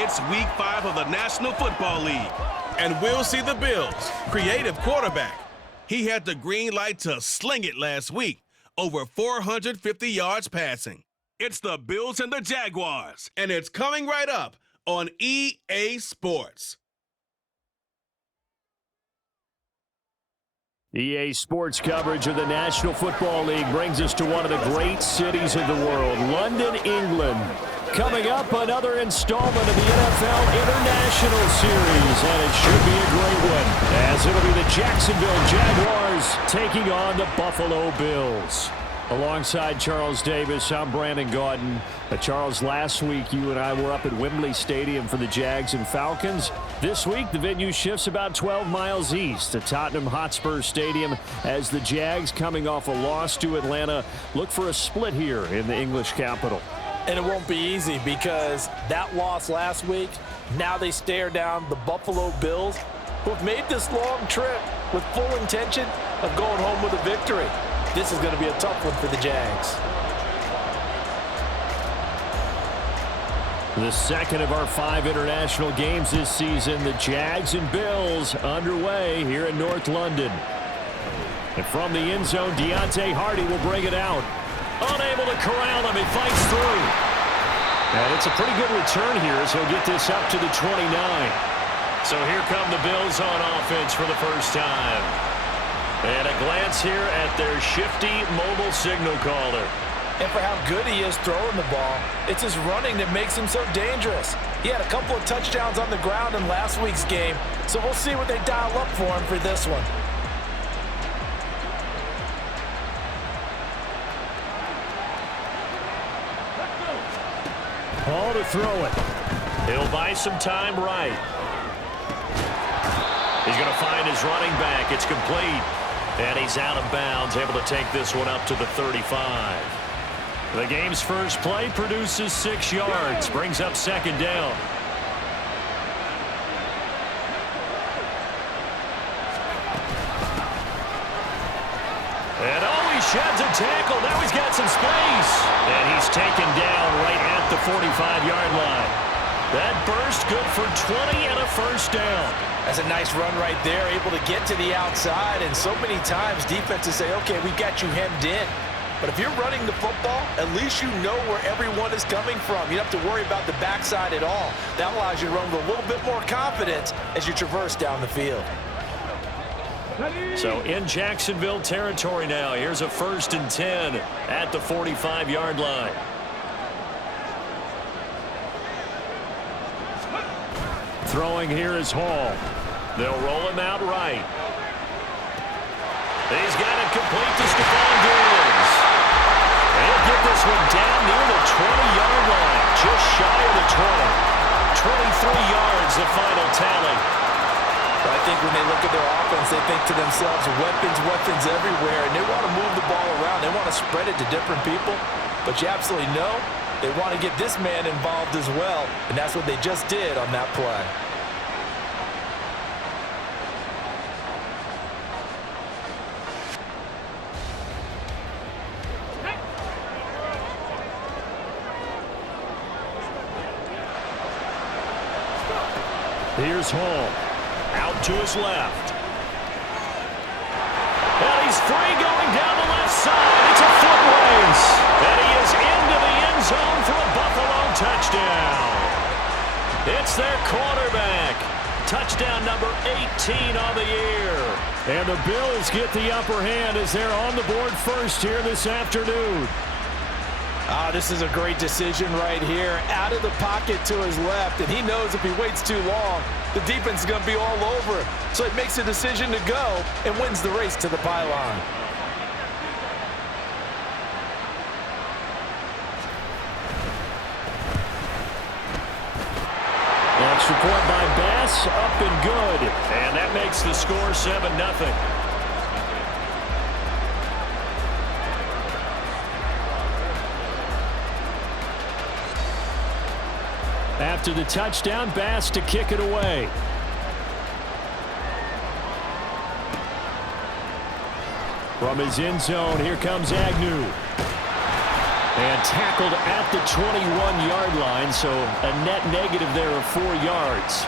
It's Week 5 of the National Football League, and we'll see the Bills' creative quarterback. He had the green light to sling it last week, over 450 yards passing. It's the Bills and the Jaguars, and it's coming right up on EA Sports. EA Sports coverage of the National Football League brings us to one of the great cities of the world, London, England. Coming up, another installment of the NFL International Series, and it should be a great one, as it'll be the Jacksonville Jaguars taking on the Buffalo Bills. Alongside Charles Davis, I'm Brandon Gaudin. Charles, last week you and I were up at Wembley Stadium for the Jags and Falcons. This week, the venue shifts about 12 miles east to Tottenham Hotspur Stadium as the Jags, coming off a loss to Atlanta, look for a split here in the English capital. And it won't be easy because that loss last week, now they stare down the Buffalo Bills, who have made this long trip with full intention of going home with a victory. This is going to be a tough one for the Jags. The second of our 5 international games this season, the Jags and Bills underway here in North London. And from the end zone, Deontay Hardy will bring it out. Unable to corral him, he fights through. And it's a pretty good return here as he'll get this up to the 29. So here come the Bills on offense for the first time. And a glance here at their shifty mobile signal caller. And for how good he is throwing the ball, it's his running that makes him so dangerous. He had a couple of touchdowns on the ground in last week's game, so we'll see what they dial up for him for this one. Ball to throw it. He'll buy some time right. He's going to find his running back. It's complete. And he's out of bounds, able to take this one up to the 35. The game's first play produces 6 yards, brings up second down. And oh, he sheds a tackle. Now he's got some space. And he's taken down right at the 45-yard line. That burst good for 20 and a first down. That's a nice run right there, able to get to the outside. And so many times defenses say, okay, we got you hemmed in. But if you're running the football, at least you know where everyone is coming from. You don't have to worry about the backside at all. That allows you to run with a little bit more confidence as you traverse down the field. So in Jacksonville territory now, here's a 1st and 10 at the 45-yard line. Throwing here is Hall. They'll roll him out right. He's got it complete to Stephon Diggs. They'll get this one down near the 20-yard line, just shy of the 20. 23 yards, the final tally. But I think when they look at their offense, they think to themselves, weapons everywhere, and they want to move the ball around. They want to spread it to different people. But you absolutely know they want to get this man involved as well, and that's what they just did on that play. Here's Hall. Out to his left. And he's free going down the left side. It's a foot race. And he is into the end zone for a Buffalo touchdown. It's their quarterback. Touchdown number 18 on the year. And the Bills get the upper hand as they're on the board first here this afternoon. This is a great decision right here. Out of the pocket to his left, and he knows if he waits too long, the defense is going to be all over it. So he makes a decision to go and wins the race to the pylon. Extra point by Bass, up and good. And that makes the score 7-0. After the touchdown, Bass to kick it away. From his end zone, here comes Agnew. And tackled at the 21-yard line, so a net negative there of 4 yards.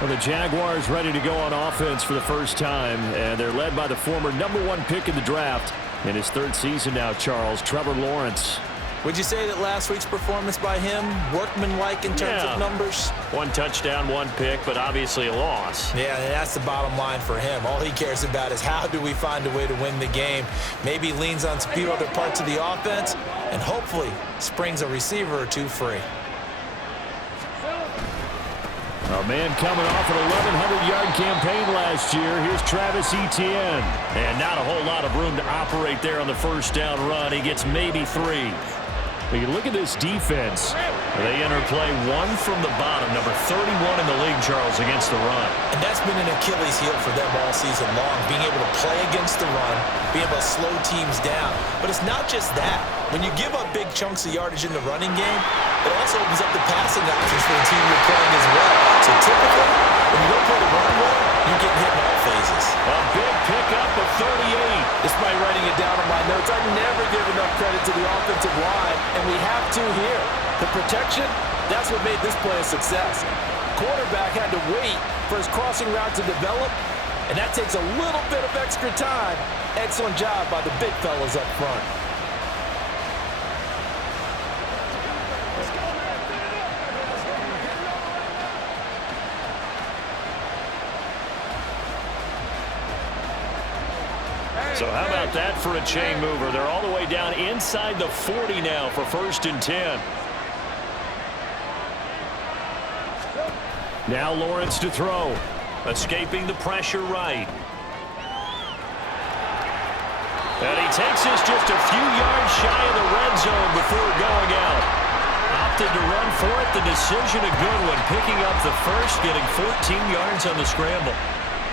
Well, the Jaguars ready to go on offense for the first time, and they're led by the former #1 pick in the draft in his 3rd season now, Charles, Trevor Lawrence. Would you say that last week's performance by him, workmanlike in terms of numbers? 1 touchdown, 1 pick, but obviously a loss. Yeah, and that's the bottom line for him. All he cares about is how do we find a way to win the game. Maybe leans on a few other parts of the offense, and hopefully springs a receiver or two free. A man coming off an 1,100-yard campaign last year. Here's Travis Etienne. And not a whole lot of room to operate there on the first down run. He gets maybe 3. But you look at this defense. They enter play 1 from the bottom, number 31 in the league, Charles, against the run. And that's been an Achilles heel for them all season long, being able to play against the run, being able to slow teams down. But it's not just that. When you give up big chunks of yardage in the running game, it also opens up the passing options for the team you're playing as well. So typically, when you don't play the run well, you're getting hit in all phases. A big pickup of 38. Despite writing it down on my notes, I never give enough credit to the offensive line, and we have to here. The protection, that's what made this play a success. Quarterback had to wait for his crossing route to develop, and that takes a little bit of extra time. Excellent job by the big fellas up front. So how about that for a chain mover? They're all the way down inside the 40 now for 1st and 10. Now Lawrence to throw. Escaping the pressure right. And he takes this just a few yards shy of the red zone before going out. Opted to run for it. The decision a good one. Picking up the first, getting 14 yards on the scramble.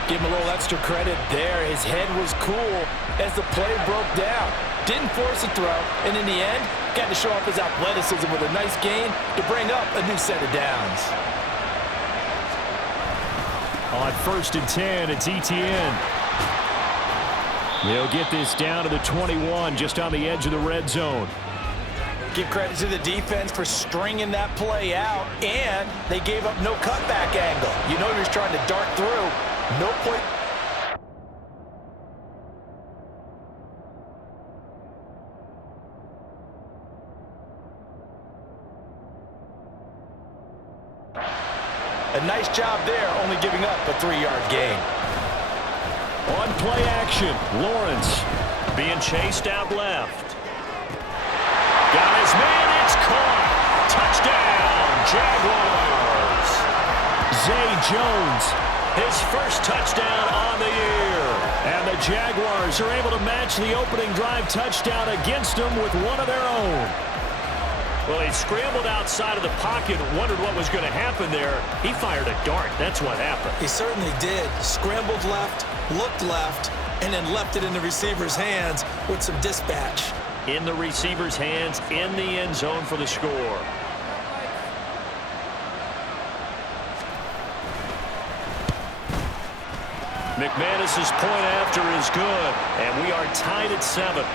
Give him a little extra credit there. His head was cool as the play broke down. Didn't force a throw, and in the end, got to show off his athleticism with a nice gain to bring up a new set of downs. On 1st and 10, it's Etienne. They'll get this down to the 21, just on the edge of the red zone. Give credit to the defense for stringing that play out, and they gave up no cutback angle. You know he was trying to dart through. No point. A nice job there, only giving up a 3-yard gain. On play action, Lawrence being chased out left. Got his man, it's caught. Touchdown, Jaguars. Zay Jones, his first touchdown on the year. And the Jaguars are able to match the opening drive touchdown against them with one of their own. Well, he scrambled outside of the pocket, wondered what was going to happen there. He fired a dart. That's what happened. He certainly did. Scrambled left, looked left, and then left it in the receiver's hands with some dispatch. In the receiver's hands, in the end zone for the score. McManus's point after is good, and we are tied at 7.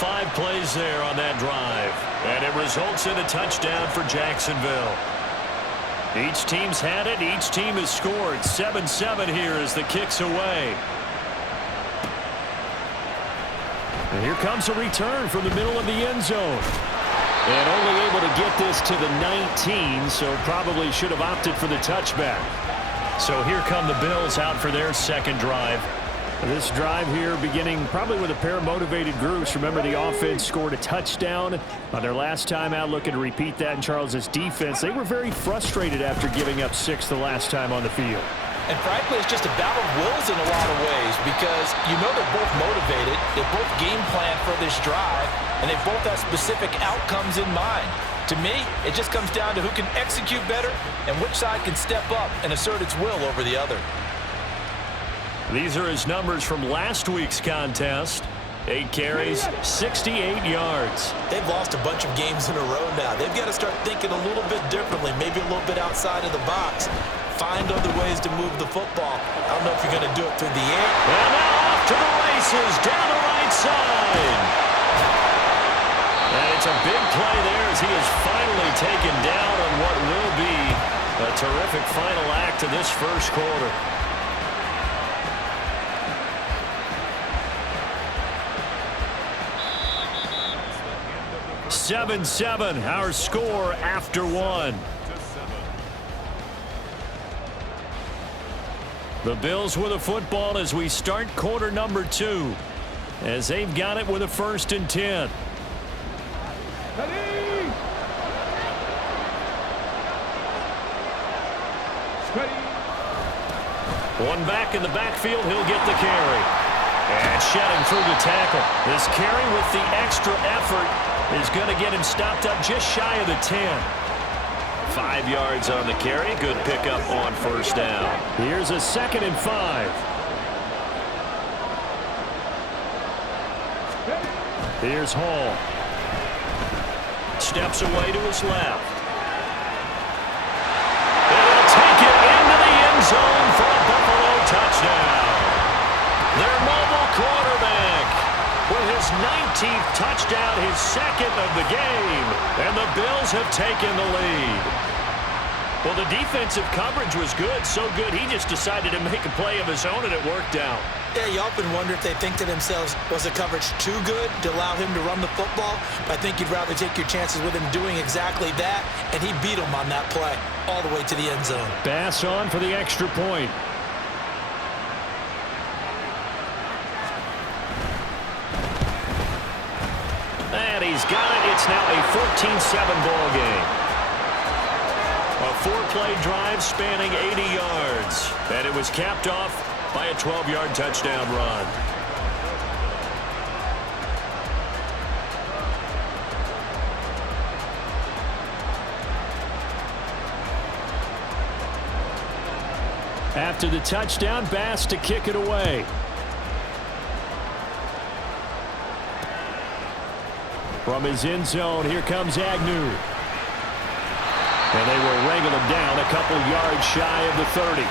5 plays there on that drive, and it results in a touchdown for Jacksonville. Each team's had it. Each team has scored. 7-7 here as the kick's away. And here comes a return from the middle of the end zone. And only able to get this to the 19, so probably should have opted for the touchback. So here come the Bills out for their second drive. This drive here beginning probably with a pair of motivated groups. Remember, the offense scored a touchdown on their last time out, looking to repeat that in Charles's defense. They were very frustrated after giving up 6 the last time on the field. And frankly, it's just a battle of wills in a lot of ways because you know they're both motivated, they both game plan for this drive, and they both have specific outcomes in mind. To me, it just comes down to who can execute better and which side can step up and assert its will over the other. These are his numbers from last week's contest. 8 carries, 68 yards. They've lost a bunch of games in a row now. They've got to start thinking a little bit differently, maybe a little bit outside of the box. Find other ways to move the football. I don't know if you're going to do it through the air. And now off to the races, down the right side. And it's a big play there as he is finally taken down on what will be a terrific final act of this first quarter. 7-7, our score after one. The Bills with a football as we start quarter number 2, as they've got it with a 1st and 10. One back in the backfield, he'll get the carry. And shedding through the tackle. This carry with the extra effort is going to get him stopped up just shy of the 10. 5 yards on the carry. Good pickup on 1st down. Here's a 2nd and 5. Here's Hall. Steps away to his left. And he'll take it into the end zone for a Buffalo touchdown. Their mobile quarterback with his 19th touchdown, his 2nd of the game. And the Bills have taken the lead. Well, the defensive coverage was good, so good he just decided to make a play of his own, and it worked out. Yeah, you often wonder if they think to themselves, was the coverage too good to allow him to run the football? But I think you'd rather take your chances with him doing exactly that, and he beat him on that play all the way to the end zone. Pass on for the extra point. And he's got it. It's now a 14-7 ball game. A 4-play drive spanning 80 yards. And it was capped off by a 12-yard touchdown run. After the touchdown, Bass to kick it away. From his end zone, here comes Agnew. And they will wrangle him down a couple yards shy of the 30.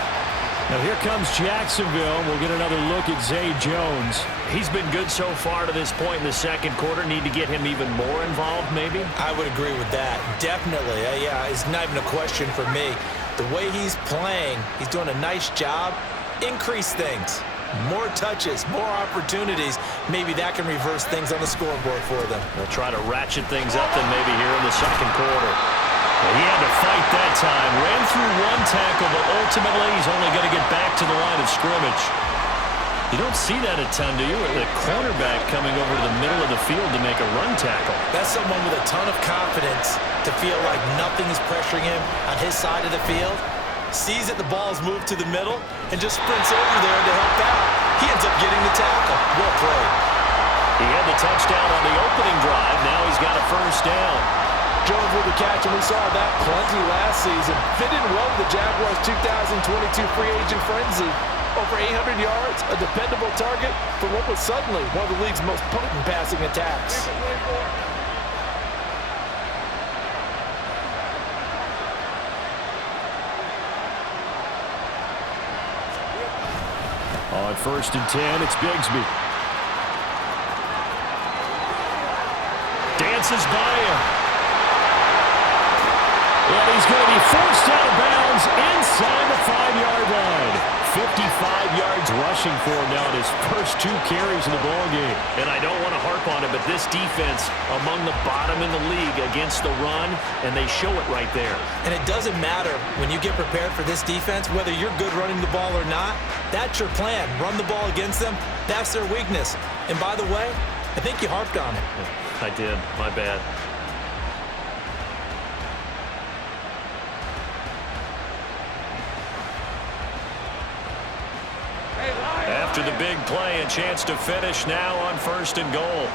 Now here comes Jacksonville. We'll get another look at Zay Jones. He's been good so far to this point in the second quarter. Need to get him even more involved, maybe? I would agree with that. Definitely. Yeah, it's not even a question for me. The way he's playing, he's doing a nice job. Increase things. More touches, more opportunities. Maybe that can reverse things on the scoreboard for them. They'll try to ratchet things up then maybe here in the second quarter. Well, he had to fight that time. Ran through one tackle, but ultimately he's only going to get back to the line of scrimmage. You don't see that a ton, do you? The cornerback coming over to the middle of the field to make a run tackle. That's someone with a ton of confidence to feel like nothing is pressuring him on his side of the field. Sees that the ball's moved to the middle and just sprints over there to help out. He ends up getting the tackle. Well played. He had the touchdown on the opening drive. Now he's got a 1st down. Jones with the catch, and we saw that plenty last season. Fit in well with the Jaguars' 2022 free agent frenzy. Over 800 yards, a dependable target for what was suddenly one of the league's most potent passing attacks. On 1st and 10, it's Bigsby. Dances by him. And he's going to be forced out of bounds inside the 5-yard line. 55 yards rushing for him now in his first 2 carries in the ballgame. And I don't want to harp on it, but this defense among the bottom in the league against the run, and they show it right there. And it doesn't matter when you get prepared for this defense, whether you're good running the ball or not, that's your plan. Run the ball against them. That's their weakness. And by the way, I think you harped on it. I did. My bad. After the big play, a chance to finish now on 1st and goal.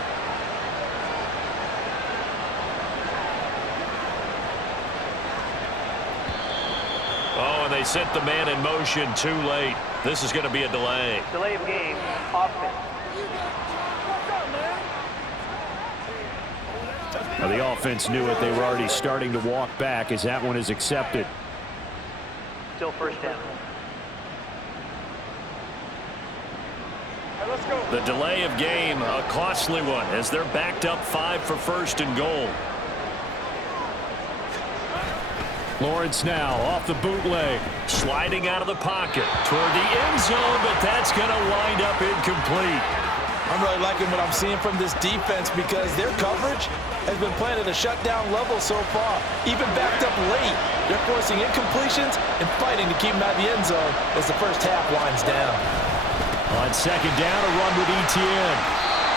Oh, and they set the man in motion too late. This is going to be a delay. Delay of game, offense. Now the offense knew it. They were already starting to walk back as that one is accepted. Still 1st down. The delay of game, a costly one, as they're backed up 5 for first and goal. Lawrence now off the bootleg, sliding out of the pocket toward the end zone, but that's going to wind up incomplete. I'm really liking what I'm seeing from this defense because their coverage has been playing at a shutdown level so far. Even backed up late, they're forcing incompletions and fighting to keep them out of the end zone as the first half winds down. On second down, a run with Etienne.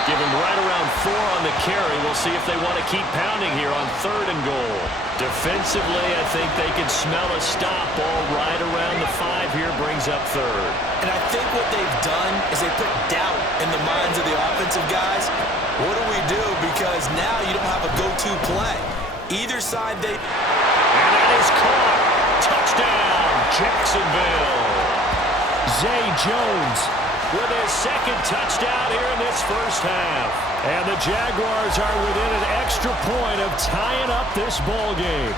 Give him right around 4 on the carry. We'll see if they want to keep pounding here on third and goal. Defensively, I think they can smell a stop. Ball right around the 5 here, brings up third. And I think what they've done is they put doubt in the minds of the offensive guys. What do we do? Because now you don't have a go-to play. Either side they... And that is caught. Touchdown, Jacksonville. Zay Jones with his second touchdown here in this first half. And the Jaguars are within an extra point of tying up this ball game.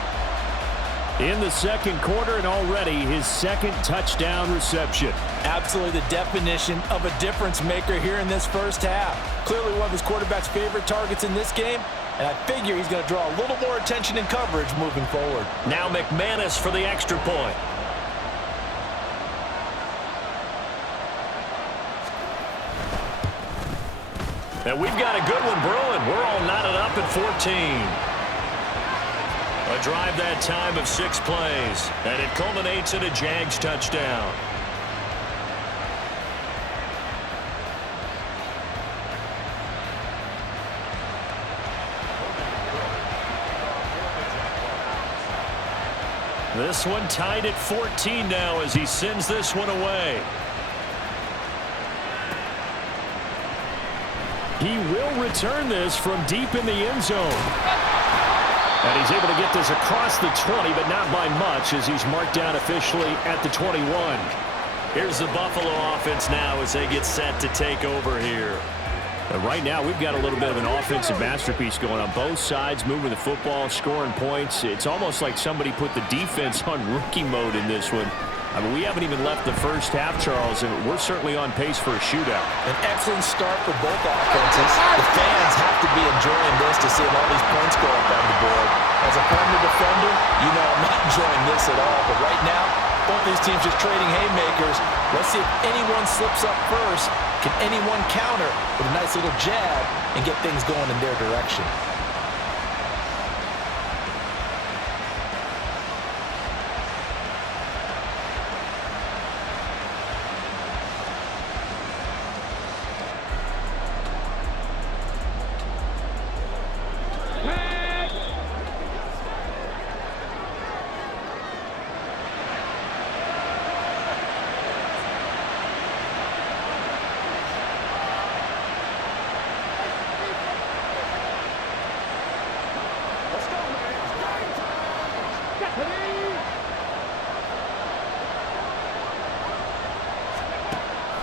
In the second quarter, and already his second touchdown reception. Absolutely the definition of a difference maker here in this first half. Clearly one of his quarterback's favorite targets in this game, and I figure he's going to draw a little more attention and coverage moving forward. Now McManus for the extra point. And we've got a good one brewing. We're all knotted up at 14. A drive that time of 6 plays, and it culminates in a Jags touchdown. This one tied at 14 now as he sends this one away. He will return this from deep in the end zone. And he's able to get this across the 20, but not by much as he's marked down officially at the 21. Here's the Buffalo offense now as they get set to take over here. And right now, we've got a little bit of an offensive masterpiece going on. Both sides moving the football, scoring points. It's almost like somebody put the defense on rookie mode in this one. I mean, we haven't even left the first half, Charles, and we're certainly on pace for a shootout. An excellent start for both offenses. The fans have to be enjoying this to see all these points go up on the board. As a former defender, you know I'm not enjoying this at all. But right now, both these teams just trading haymakers. Let's see if anyone slips up first. Can anyone counter with a nice little jab and get things going in their direction?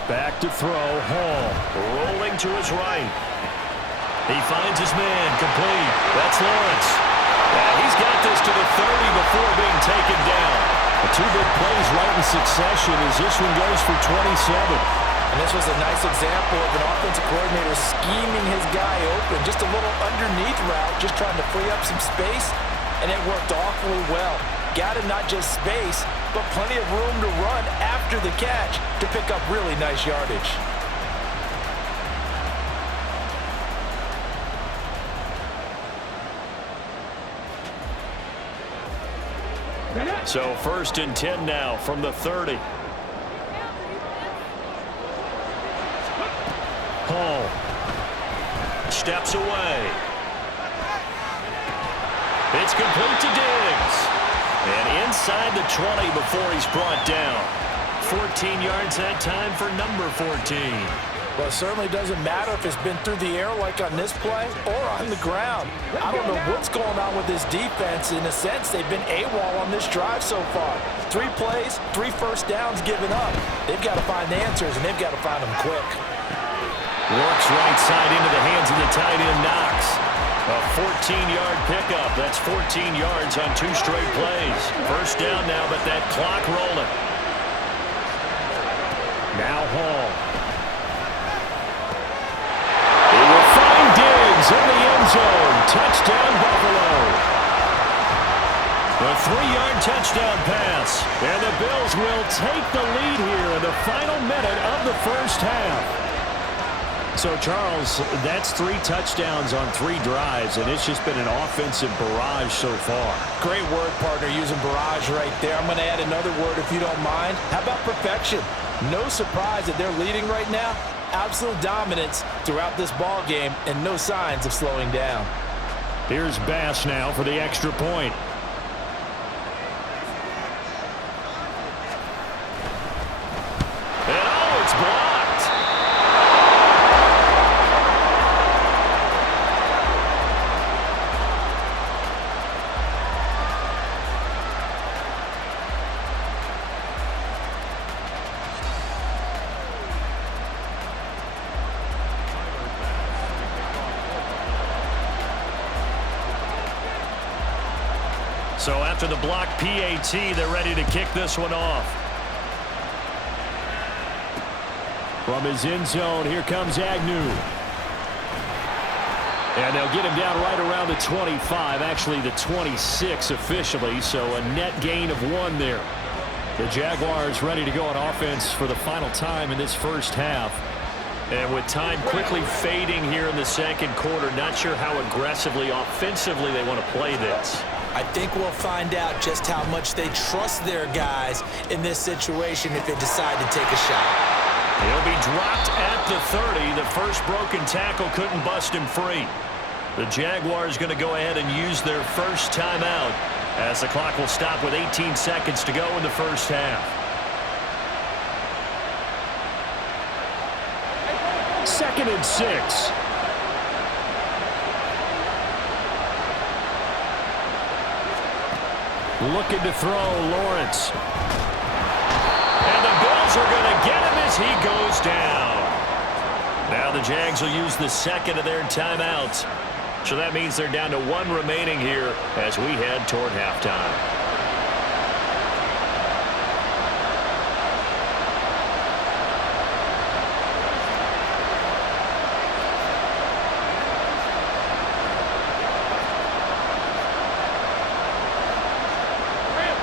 Back to throw, Hall rolling to his right. He finds his man, complete. That's Lawrence. He's got this to the 30 before being taken down. The 2 big plays right in succession as this one goes for 27. And this was a nice example of an offensive coordinator scheming his guy open. Just a little underneath route, just trying to free up some space, and it worked awfully well. Got him not just space, but plenty of room to run after the catch to pick up really nice yardage. So 1st and 10 now from the 30. Hall steps away. It's complete to Diggs. And inside the 20 before he's brought down. 14 yards that time for number 14. Well, it certainly doesn't matter if it's been through the air like on this play or on the ground. I don't know what's going on with this defense. In a sense, they've been AWOL on this drive so far. 3 plays, 3 first downs given up. They've got to find answers, and they've got to find them quick. Works right side into the hands of the tight end, Knox. A 14-yard pickup. That's 14 yards on 2 straight plays. First down now, but that clock rolling. Now Hall. touchdown pass. And the Bills will take the lead here in the final minute of the first half. So, Charles, that's 3 touchdowns on 3 drives, and it's just been an offensive barrage so far. Great word, partner, using barrage right there. I'm going to add another word if you don't mind. How about perfection? No surprise that they're leading right now. Absolute dominance throughout this ball game and no signs of slowing down. Here's Bass now for the extra point. And oh, it's blocked. So after the block PAT, they're ready to kick this one off. From his end zone, here comes Agnew. And they'll get him down right around the 25, actually the 26 officially, so a net gain of 1 there. The Jaguars ready to go on offense for the final time in this first half. And with time quickly fading here in the second quarter, not sure how aggressively, offensively they want to play this. I think we'll find out just how much they trust their guys in this situation if they decide to take a shot. He'll be dropped at the 30. The first broken tackle couldn't bust him free. The Jaguars going to go ahead and use their first timeout as the clock will stop with 18 seconds to go in the first half. Second and 6. Looking to throw, Lawrence. And the Bills are going to get him as he goes down. Now the Jags will use the second of their timeouts. So that means they're down to 1 remaining here as we head toward halftime.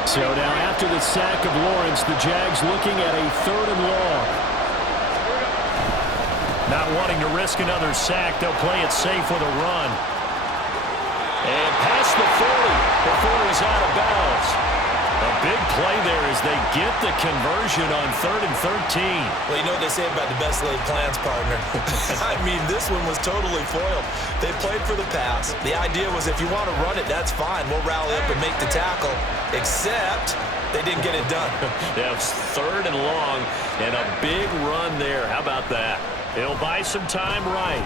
So now after the sack of Lawrence, the Jags looking at a 3rd and long. Not wanting to risk another sack, they'll play it safe with a run. And past the 40 before he's out of bounds. A big play there as they get the conversion on 3rd and 13. Well, you know what they say about the best laid plans, partner. I mean, this one was totally foiled. They played for the pass. The idea was if you want to run it, that's fine. We'll rally up and make the tackle. Except they didn't get it done. Yeah, it's 3rd and long and a big run there. How about that? He'll buy some time right.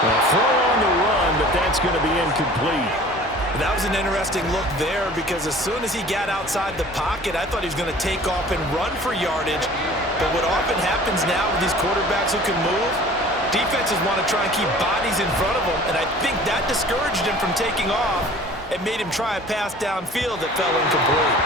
Well, throw on the run, but that's going to be incomplete. That was an interesting look there because as soon as he got outside the pocket, I thought he was going to take off and run for yardage. But what often happens now with these quarterbacks who can move, defenses want to try and keep bodies in front of them, and I think that discouraged him from taking off. It made him try a pass downfield that fell incomplete.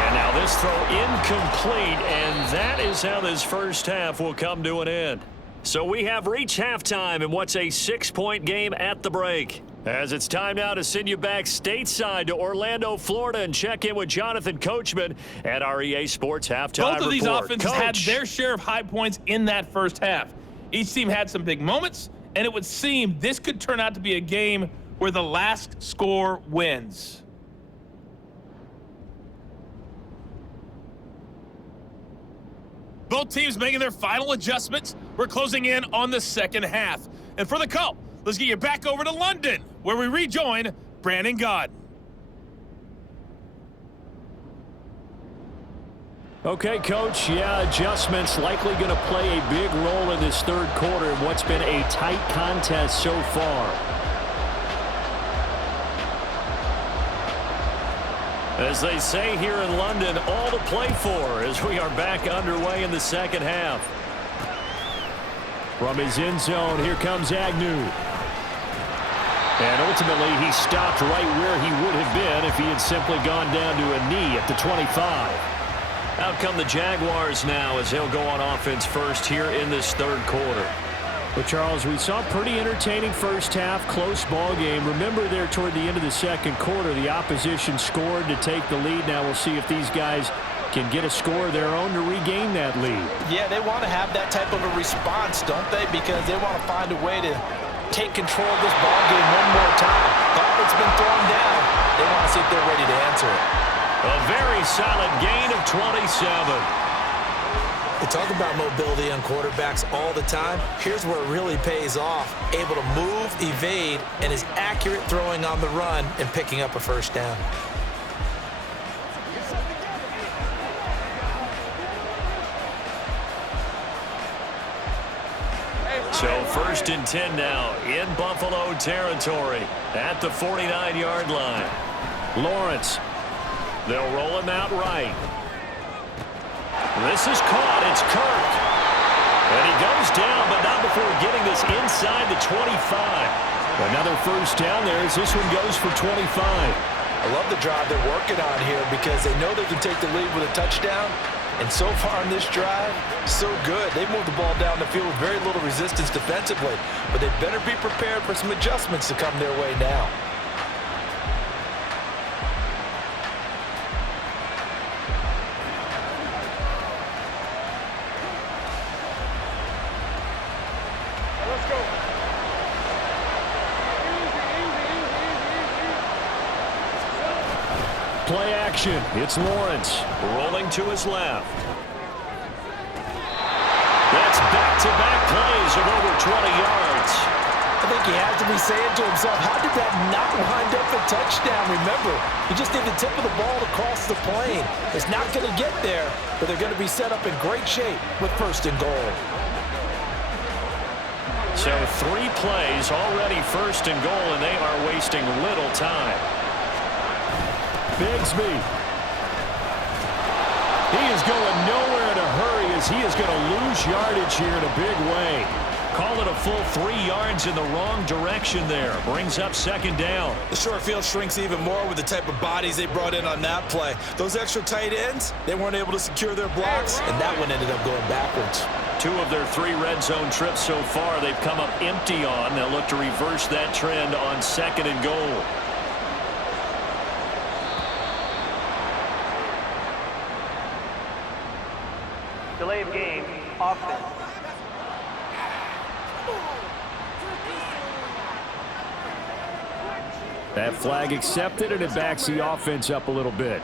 And now this throw incomplete, and that is how this first half will come to an end. So we have reached halftime in what's a 6-point game at the break. As it's time now to send you back stateside to Orlando, Florida, and check in with Jonathan Coachman at our EA Sports Halftime Both of these Report. offenses had their share of high points in that first half. Each team had some big moments, and it would seem this could turn out to be a game where the last score wins. Both teams making their final adjustments. We're closing in on the second half. And for the call, let's get you back over to London, where we rejoin Brandon Gaudin. Okay, Coach, adjustments likely going to play a big role in this third quarter in what's been a tight contest so far. As they say here in London, all to play for as we are back underway in the second half. From his end zone, here comes Agnew. And ultimately, he stopped right where he would have been if he had simply gone down to a knee at the 25. Out come the Jaguars now as they'll go on offense first here in this third quarter. Well, Charles, we saw a pretty entertaining first half, close ball game. Remember there toward the end of the second quarter, the opposition scored to take the lead. Now we'll see if these guys can get a score of their own to regain that lead. Yeah, they want to have that type of a response, don't they? Because they want to find a way to take control of this ball game one more time. Gauntlet's been thrown down. They want to see if they're ready to answer it. A very solid gain of 27. They talk about mobility on quarterbacks all the time. Here's where it really pays off. Able to move, evade, and is accurate throwing on the run and picking up a first down. So 1st and 10 now in Buffalo territory at the 49-yard line. Lawrence. They'll roll him out right. This is caught. It's Kirk. And he goes down, but not before getting this inside the 25. Another first down there as this one goes for 25. I love the drive they're working on here because they know they can take the lead with a touchdown. And so far in this drive, so good. They moved the ball down the field with very little resistance defensively. But they better be prepared for some adjustments to come their way now. Play action. It's Lawrence rolling to his left. That's back-to-back plays of over 20 yards. I think he has to be saying to himself, how did that not wind up a touchdown? Remember, you just need the tip of the ball to cross the plane. It's not going to get there, but they're going to be set up in great shape with 1st and goal. So 3 plays already 1st and goal, and they are wasting little time. Bigsby. He is going nowhere in a hurry as he is going to lose yardage here in a big way. Call it a full 3 yards in the wrong direction there. Brings up 2nd down. The short field shrinks even more with the type of bodies they brought in on that play. Those extra tight ends, they weren't able to secure their blocks, and that one ended up going backwards. 2 of their 3 red zone trips so far they've come up empty on. They'll look to reverse that trend on 2nd and goal. Delay of game, offense. That flag accepted, and it backs the offense up a little bit.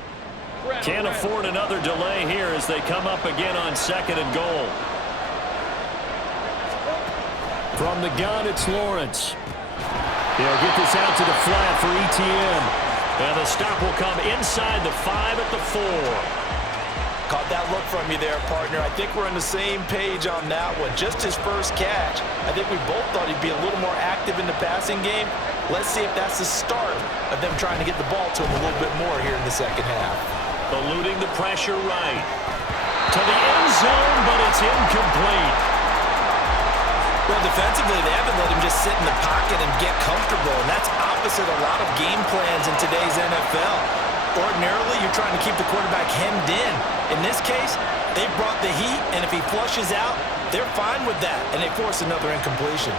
Can't afford another delay here as they come up again on 2nd and goal. From the gun, it's Lawrence. They'll get this out to the flat for ETN. And the stop will come inside the 5 at the 4. Caught that look from you there, partner. I think we're on the same page on that one. Just his first catch. I think we both thought he'd be a little more active in the passing game. Let's see if that's the start of them trying to get the ball to him a little bit more here in the 2nd half. Eluding the pressure right. To the end zone, but it's incomplete. Well, defensively, they haven't let him just sit in the pocket and get comfortable, and that's opposite a lot of game plans in today's NFL. Ordinarily, you're trying to keep the quarterback hemmed in. In this case, they brought the heat, and if he flushes out, they're fine with that, and they force another incompletion.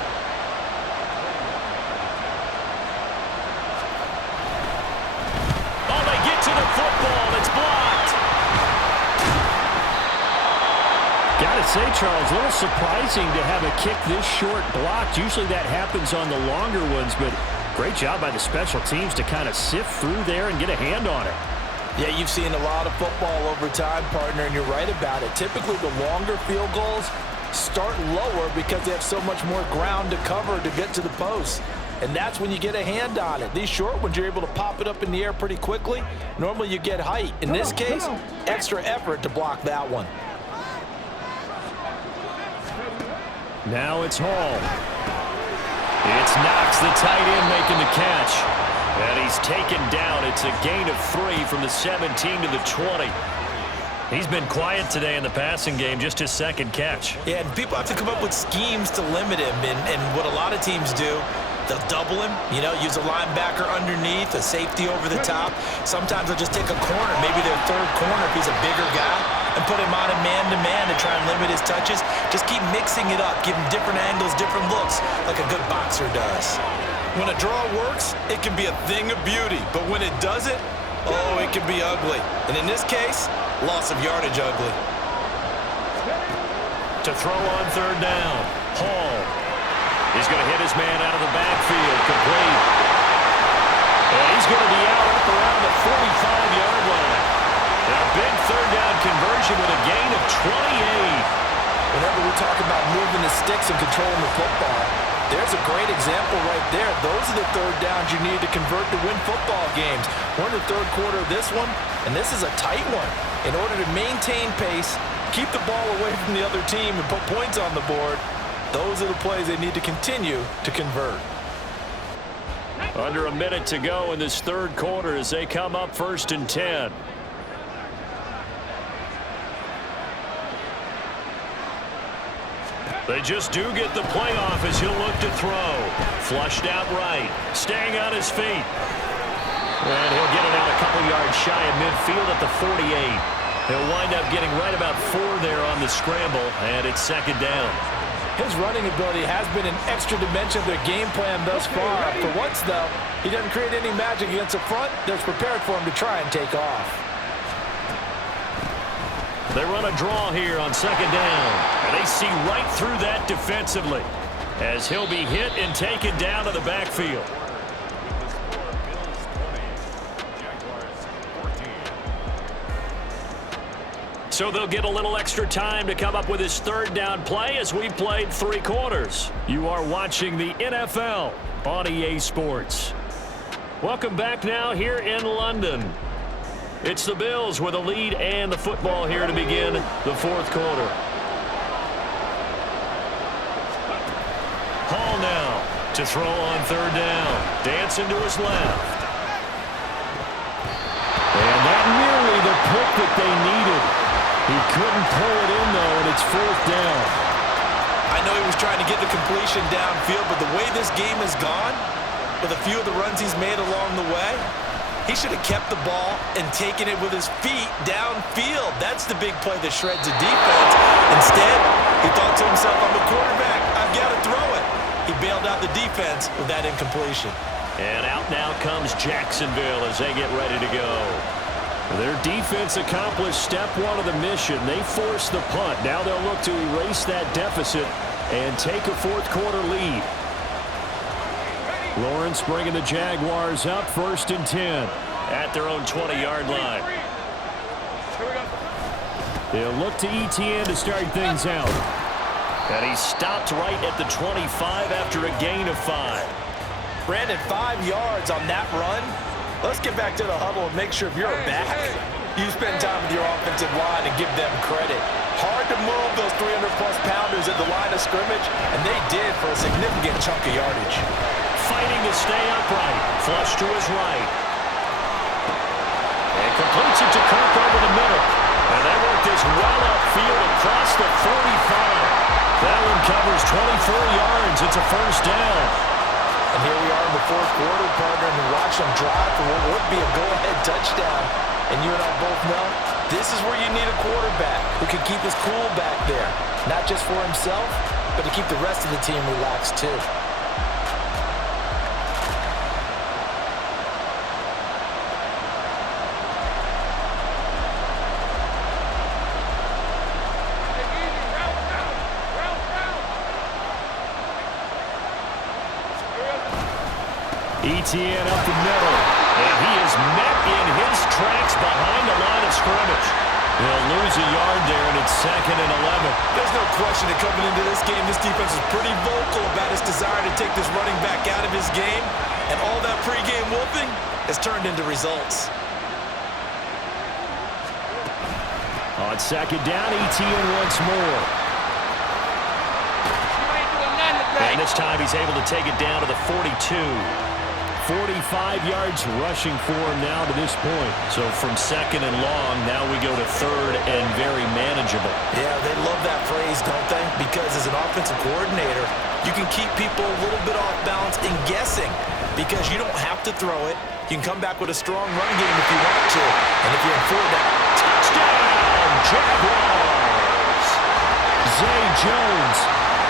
Oh, they get to the football. It's blocked. Gotta say, Charles, a little surprising to have a kick this short blocked. Usually that happens on the longer ones, but great job by the special teams to kind of sift through there and get a hand on it. Yeah, you've seen a lot of football over time, partner, and you're right about it. Typically, the longer field goals start lower because they have so much more ground to cover to get to the post. And that's when you get a hand on it. These short ones, you're able to pop it up in the air pretty quickly. Normally, you get height. In this case, extra effort to block that one. Now it's Hall. It's Knox, the tight end, making the catch. And he's taken down. It's a gain of 3 from the 17 to the 20. He's been quiet today in the passing game, just his 2nd catch. Yeah, and people have to come up with schemes to limit him. And what a lot of teams do, they'll double him, use a linebacker underneath, a safety over the top. Sometimes they'll just take a corner, maybe their 3rd corner if he's a bigger guy, and put him on a man-to-man to try and limit his touches. Just keep mixing it up, give him different angles, different looks, like a good boxer does. When a draw works, it can be a thing of beauty. But when it doesn't, oh, it can be ugly. And in this case, loss of yardage ugly. To throw on third down, Hall. He's going to hit his man out of the backfield, complete. And he's going to be out up around the 45-yard line. And a big third down conversion with a gain of 28. Whenever we talk about moving the sticks and controlling the football, there's a great example right there. Those are the third downs you need to convert to win football games. We're in the third quarter of this one, and this is a tight one. In order to maintain pace, keep the ball away from the other team, and put points on the board, those are the plays they need to continue to convert. Under a minute to go in this third quarter as they come up 1st and 10. They just do get the play off as he'll look to throw. Flushed out right. Staying on his feet. And he'll get it out a couple yards shy of midfield at the 48. He'll wind up getting right about 4 there on the scramble, and it's 2nd down. His running ability has been an extra dimension of their game plan thus far. For once, though, he doesn't create any magic against the front that's prepared for him to try and take off. They run a draw here on 2nd down, and they see right through that defensively as he'll be hit and taken down to the backfield. So they'll get a little extra time to come up with his third down play as we've played 3 quarters. You are watching the NFL on EA Sports. Welcome back now here in London. It's the Bills with a lead and the football here to begin the 4th quarter. Hall now to throw on third down. Dancing to his left. And that nearly the pick that they needed. He couldn't pull it in, though, and it's 4th down. I know he was trying to get the completion downfield, but the way this game has gone, with a few of the runs he's made along the way, he should have kept the ball and taken it with his feet downfield. That's the big play that shreds a defense. Instead, he thought to himself, I'm a quarterback, I've got to throw it. He bailed out the defense with that incompletion. And out now comes Jacksonville as they get ready to go. Their defense accomplished step 1 of the mission. They forced the punt. Now they'll look to erase that deficit and take a 4th quarter lead. Lawrence bringing the Jaguars up 1st and 10 at their own 20-yard line. They'll look to ETN to start things out. And he stopped right at the 25 after a gain of 5. Brandon, 5 yards on that run. Let's get back to the huddle and make sure if you're a back, you spend time with your offensive line and give them credit. Hard to move those 300-plus pounders at the line of scrimmage, and they did for a significant chunk of yardage. Fighting to stay upright. Flush to his right. And completes it to Kirk over the middle. And they work this well upfield across the 45. That one covers 24 yards. It's a 1st down. And here we are in the 4th quarter, partner, and watch them drive for what would be a go-ahead touchdown. And you and I both know this is where you need a quarterback who can keep his cool back there. Not just for himself, but to keep the rest of the team relaxed too. ETN up the middle, and he is met in his tracks behind the line of scrimmage. He'll lose a yard there, and it's 2nd and 11. There's no question that coming into this game, this defense is pretty vocal about its desire to take this running back out of his game, and all that pregame wolfing has turned into results. On 2nd down, ETN once more. And this time he's able to take it down to the 42. 45 yards rushing for him now to this point. So from 2nd and long, now we go to 3rd and very manageable. Yeah, they love that phrase, don't they? Because as an offensive coordinator, you can keep people a little bit off balance and guessing because you don't have to throw it. You can come back with a strong run game if you want to. And if you afford that, touchdown, Jaguars! Jones.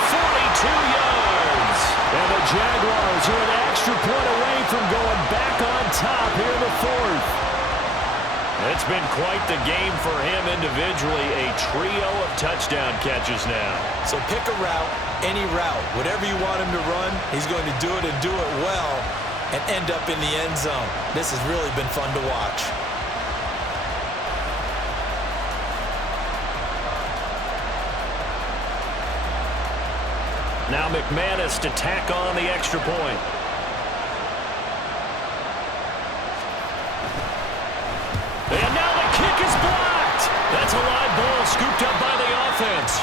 42 yards. And the Jaguars are an extra point away from going back on top here in the fourth. It's been quite the game for him individually. A trio of touchdown catches now. So pick a route, any route. Whatever you want him to run, he's going to do it and do it well and end up in the end zone. This has really been fun to watch. Now McManus to tack on the extra point. And now the kick is blocked. That's a live ball scooped up by the offense.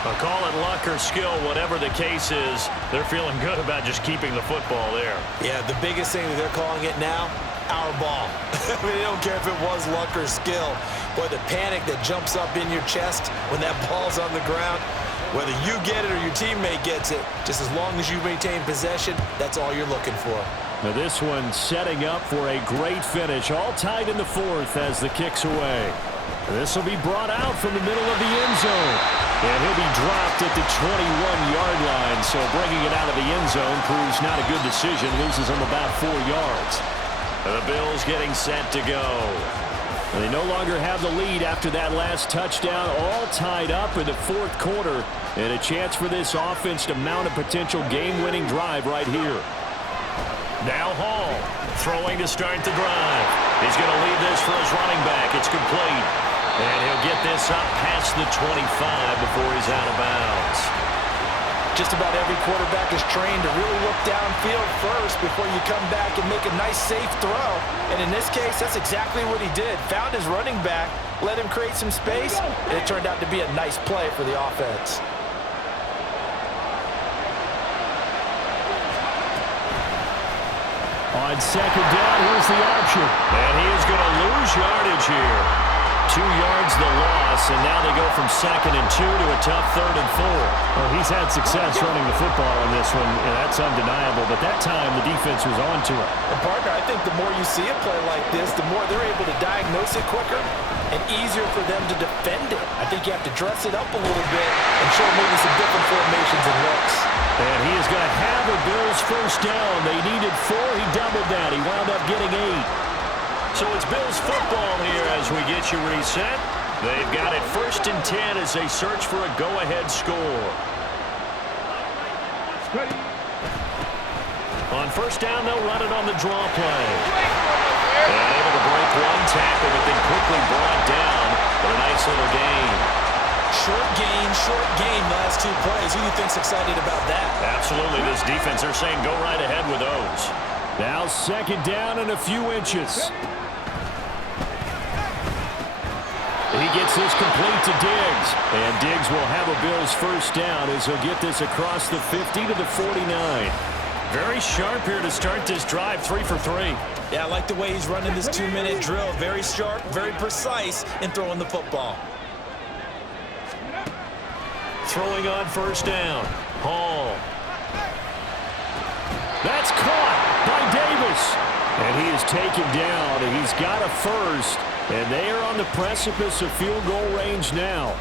I'll call it luck or skill, whatever the case is. They're feeling good about just keeping the football there. Yeah, the biggest thing that they're calling it now, our ball. I mean, they don't care if it was luck or skill. Boy, the panic that jumps up in your chest when that ball's on the ground, whether you get it or your teammate gets it, just as long as you maintain possession, that's all you're looking for. Now this one setting up for a great finish, all tied in the fourth as the kick's away. This will be brought out from the middle of the end zone. And he'll be dropped at the 21-yard line, so bringing it out of the end zone proves not a good decision, loses him about 4 yards. The Bills getting set to go. And they no longer have the lead after that last touchdown, all tied up in the fourth quarter, and a chance for this offense to mount a potential game-winning drive right here. Now Hall, throwing to start the drive. He's going to lead this for his running back. It's complete. And he'll get this up past the 25 before he's out of bounds. Just about every quarterback is trained to really look downfield first before you come back and make a nice, safe throw. And in this case, that's exactly what he did. Found his running back, let him create some space, and it turned out to be a nice play for the offense. On second down, here's the option. And he is going to lose yardage here. 2 yards the loss, and now they go from 2nd and 2 to a tough 3rd and 4. Well, he's had success running the football in this one, and that's undeniable. But that time, the defense was on to it. And, partner, I think the more you see a play like this, the more they're able to diagnose it quicker and easier for them to defend it. I think you have to dress it up a little bit and show maybe some different formations and looks. And he is going to have a Bills first down. They needed 4. He doubled that. He wound up getting 8. So it's Bills football here as we get you reset. They've got it 1st and 10 as they search for a go-ahead score. On first down, they'll run it on the draw play. And able to break one tackle, but then quickly brought down for a nice little gain. Short gain, last 2 plays. Who do you think's excited about that? Absolutely. This defense, they're saying go right ahead with those. Now 2nd down and a few inches. He gets this complete to Diggs. And Diggs will have a Bills first down as he'll get this across the 50 to the 49. Very sharp here to start this drive, 3 for 3. Yeah, I like the way he's running this 2-minute drill. Very sharp, very precise in throwing the football. Throwing on first down. Hall. That's caught by Davis. And he is taken down, and he's got a first. And they are on the precipice of field goal range now.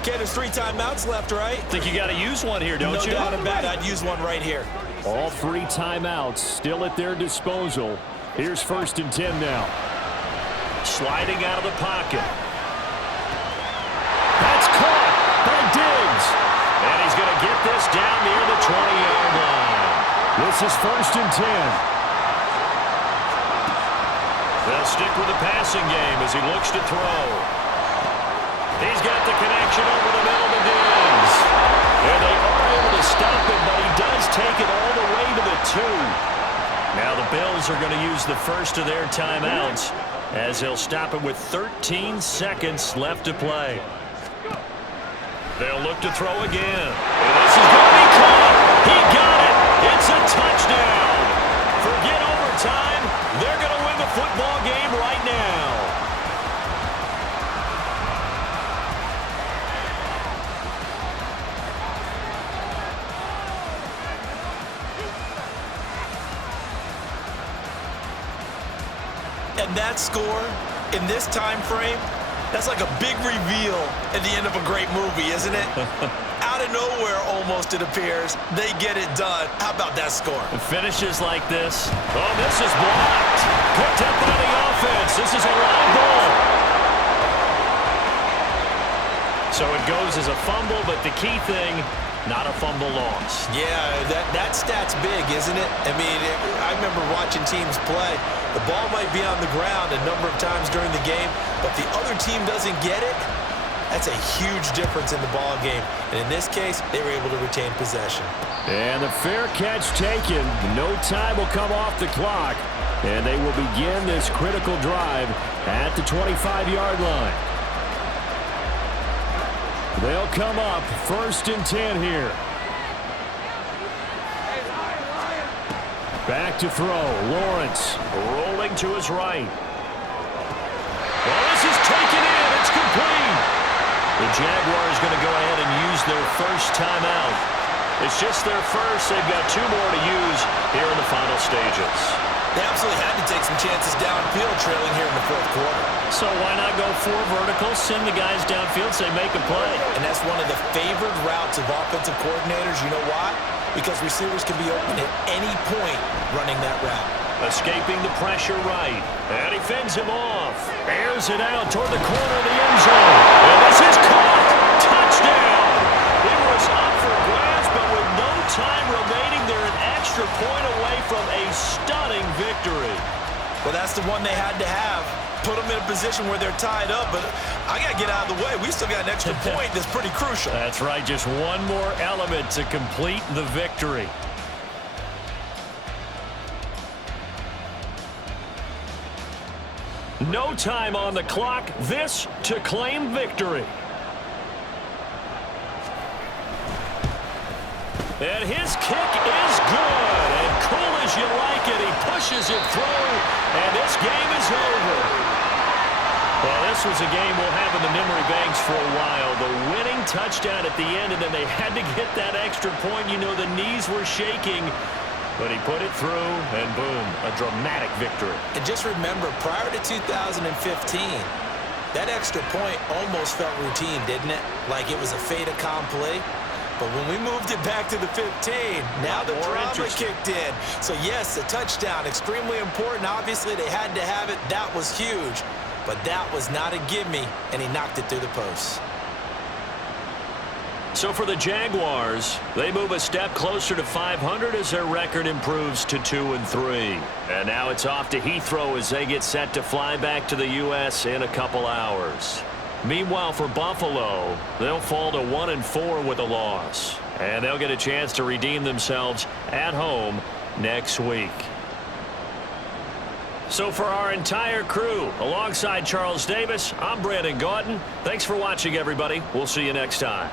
Okay, there's 3 timeouts left, right? Think you got to use one here, don't you? No doubt about it. I'd use one right here. All 3 timeouts still at their disposal. Here's 1st and 10 now. Sliding out of the pocket. That's caught by Diggs. And he's going to get this down near the 20-yard line. This is 1st and 10. They'll stick with the passing game as he looks to throw. He's got the connection over the middle to Diggs. And they are able to stop him, but he does take it all the way to the 2. Now the Bills are going to use the first of their timeouts as they'll stop it with 13 seconds left to play. They'll look to throw again. And this is going to be caught. He got it. It's a touchdown. Forget overtime. They're going to win the football game right now. And that score in this time frame, That's like a big reveal at the end of a great movie, isn't it? Out of nowhere, almost, it appears, they get it done. How about that score? It finishes like this. Oh, this is blocked. Picked up by the offense. This is a line ball. So it goes as a fumble, but the key thing, not a fumble loss. Yeah, that stat's big, isn't it? I mean, I remember watching teams play. The ball might be on the ground a number of times during the game, but the other team doesn't get it. That's a huge difference in the ball game. And in this case, they were able to retain possession. And the fair catch taken. No time will come off the clock. And they will begin this critical drive at the 25-yard line. They'll come up 1st and 10 here. Back to throw. Lawrence rolling to his right. Well, this is taken in. It's complete. The Jaguars going to go ahead and use their first timeout. It's just their first. They've got 2 more to use here in the final stages. They absolutely had to take some chances downfield trailing here in the 4th quarter. So why not go 4 verticals, send the guys downfield, say make a play. And that's one of the favored routes of offensive coordinators. You know why? Because receivers can be open at any point running that route. Escaping the pressure right. And he fends him off. Airs it out toward the corner of the end zone. And this is caught. Touchdown. It was up for grabs, but with no time remaining, they're an extra point away from a stunning victory. Well, that's the one they had to have. Put them in a position where they're tied up, but I got to get out of the way. We still got an extra point that's pretty crucial. That's right. Just one more element to complete the victory. No time on the clock. This to claim victory. And his kick is good. And cool as you like it, he pushes it through. And this game is over. Well, this was a game we'll have in the memory banks for a while. The winning touchdown at the end, and then they had to get that extra point. You know, the knees were shaking. But he put it through, and boom, a dramatic victory. And just remember, prior to 2015, that extra point almost felt routine, didn't it? Like it was a fait accompli. But when we moved it back to the 15, now the drama kicked in. So, yes, a touchdown, extremely important. Obviously, they had to have it. That was huge. But that was not a gimme, and he knocked it through the post. So for the Jaguars, they move a step closer to 500 as their record improves to 2-3. And now it's off to Heathrow as they get set to fly back to the U.S. in a couple hours. Meanwhile, for Buffalo, they'll fall to 1-4 with a loss. And they'll get a chance to redeem themselves at home next week. So for our entire crew, alongside Charles Davis, I'm Brandon Gaudin. Thanks for watching, everybody. We'll see you next time.